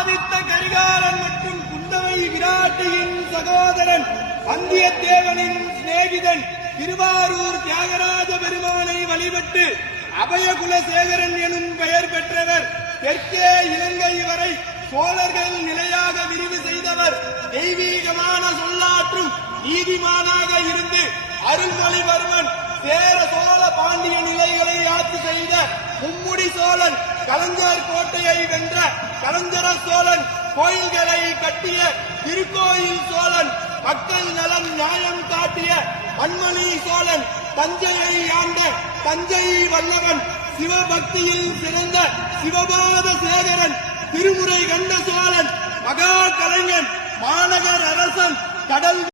ஆதித்த கரிகாலன் மற்றும் குந்தவை விராட்டியின் சகோதரன் வந்தியத்தேவனின் சிநேகிதன் திருவாரூர் தியாகராஜ பெருமானை வழிபட்டு அபயகுலசேகரன் எனும் பெயர் பெற்றவர். தெற்கே இலங்கை வரை சோழர்கள் நிலையாக விரிவு செய்தவர். தெய்வீகமான சொல்லாற்றும் நீதிமானாக இருந்து அருள்மொழிவர்மன் சேர சோழ பாண்டிய நிலைகளை ஆட்சி செய்த மும்முடி சோழன், கலைஞர் கோட்டையை வென்ற கலைஞர சோழன், கோயில்களை கட்டிய திருக்கோயில் சோழன், மக்கள் நலம் நியாயம் காட்டிய மண்மணி சோழன், தஞ்சையை ஆண்ட தஞ்சை வல்லவன், சிவபக்தியில் சிறந்த சிவபாத சேகரன், திருமுறை கண்ட சோழன், மகா கலைஞன், மாநகர் அரசன், கடல்